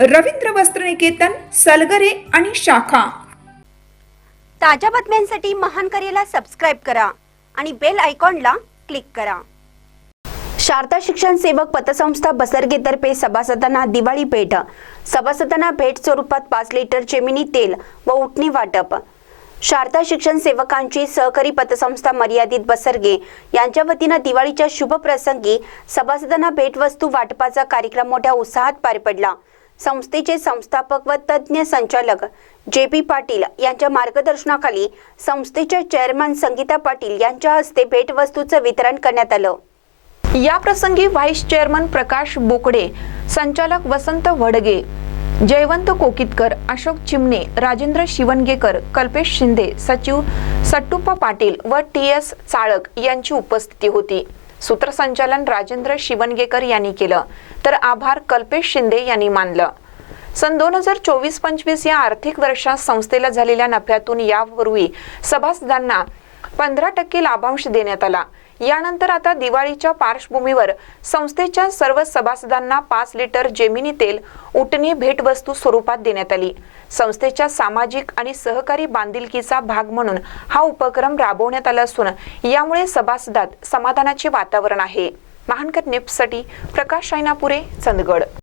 रवींद्र वस्त्रनिकेतन सलगरे आणि शाखा. ताज्या बातम्यांसाठी महान करेला सबस्क्राईब करा आणि बेल आयकॉनला क्लिक करा. शारदा शिक्षण सेवक पतसंस्था बसरगेतर्फे सभासदांना दिवाळी भेट. सभासदांना भेट स्वरूपात पाच लिटर जेमिनी तेल व उठणी वाटप. शारदा शिक्षण सेवकांची सहकारी पतसंस्था मर्यादित बसरगे यांच्या वतीनं दिवाळीच्या शुभ प्रसंगी सभासदांना भेटवस्तू वाटपाचा कार्यक्रम मोठ्या उत्साहात पार पडला. संस्थेचे संस्थापक व तज्ज्ञ संचालक जे पी पाटील यांच्या मार्गदर्शनाखाली संस्थेच्या चेअरमन संगीता पाटील यांच्या हस्ते भेटवस्तूचं वितरण करण्यात आलं. या प्रसंगी व्हाईस चेअरमन प्रकाश बोकडे संचालक वसंत वडगे जयवंत कोकितकर अशोक चिमणे राजेंद्र शिवणगेकर कल्पेश शिंदे सचिव सट्टुप्पा पाटील व टी एस चाळक यांची उपस्थिती होती. सूत्रसंचालन राजेंद्र शिवणगेकर यांनी केलं. तर आभार कल्पेश शिंदे यांनी मानलं. सन दोन हजार चोवीस पंचवीस या आर्थिक वर्षात संस्थेला झालेल्या नफ्यातून यापूर्वी सभासदांना पंधरा टक्के लाभांश देण्यात आला. यानंतर आता दिवाळीच्या पार्श्वभूमीवर संस्थेच्या सर्व सभासदांना पाच लिटर जेमिनी तेल उटणी भेटवस्तू स्वरूपात देण्यात आली. संस्थेच्या सामाजिक आणि सहकारी बांधिलकीचा भाग म्हणून हा उपक्रम राबवण्यात आला असून यामुळे सभासदात समाधानाचे वातावरण आहे. महानकर निप्ससाठी प्रकाश शायनापुरे चंदगड.